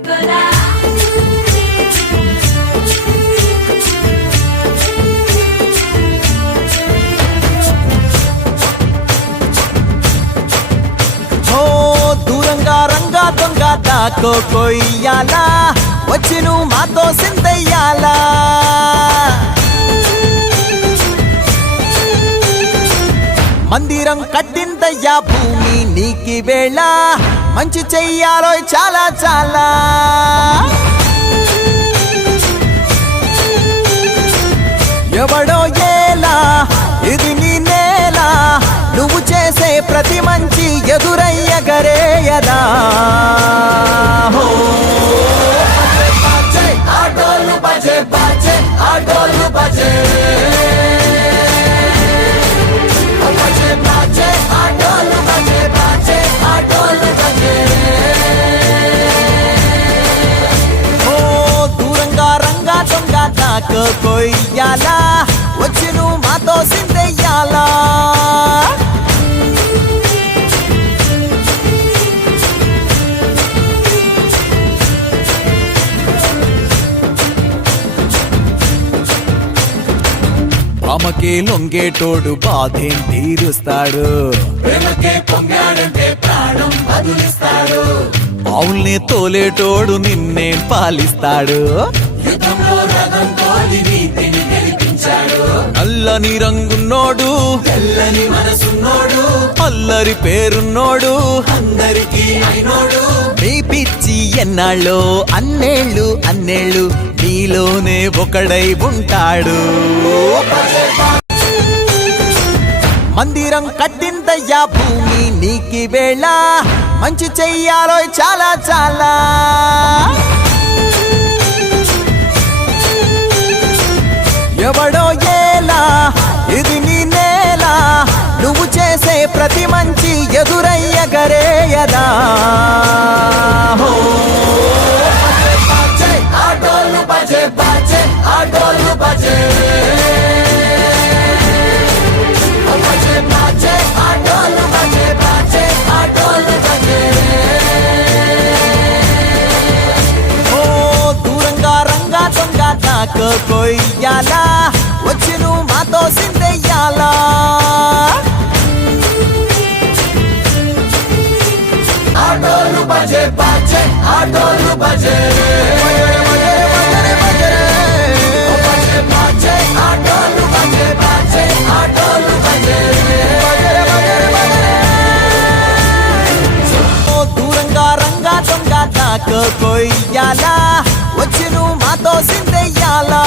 గోలా దూరంగా రంగా దొంగ దాకో కొయ్యాలా వచ్చి నువ్వు మాతో సిందయ్యాలా మందిరం కట్టిందయ్యా భూమి నీకి వేళ మంచి చెయ్యాలో చాలా చాలా ఎవడో ఏలా ఇది నీ నేల నువ్వు చేసే ప్రతి మంచి ఎదురయ్యగరేయదా ఆటోలు బజే బజే ఆటోలు బజే దూరంగా రంగా దొంగ దాకో కొయ్యాలా వచ్చి నువ్వు మాతో సిందయ్యాలా ఆమెకే లొంగేటోడు బాధేం తీరుస్తాడు ఆవుల్ని తోలేటోడు నిన్నే పాలిస్తాడు అల్లని రంగున్నోడు తెల్లని మనసున్నోడు అల్లరి పేరున్నోడు అందరికీ అయినోడు నీ పిచ్చి ఎన్నాళ్ళో అన్నేళ్ళు అన్నేళ్ళు నీలోనే ఒకడై ఉంటాడు మందిరం కట్టిందయ్యా భూమి నీకి వేళ మంచి చెయ్యాలో చాలా చాలా ఎవడో ఏలా ఇది నీ నేల నువ్వు చేసే ప్రతి మంచి ఎదురయ్యగరేయదా ఆటోలు బజే బజే ఆటోలు బజే దూరంగా రంగా దొంగ దాకో కొయ్యాలా వచ్చి నువ్వు మాతో సిందయ్యాలా ఆటోలు బజే బజే ఆటోలు బజే దూరంగా రంగా దొంగ దాకో కొయ్యాలా వచ్చి నువ్వు మాతో సిందయ్యాలా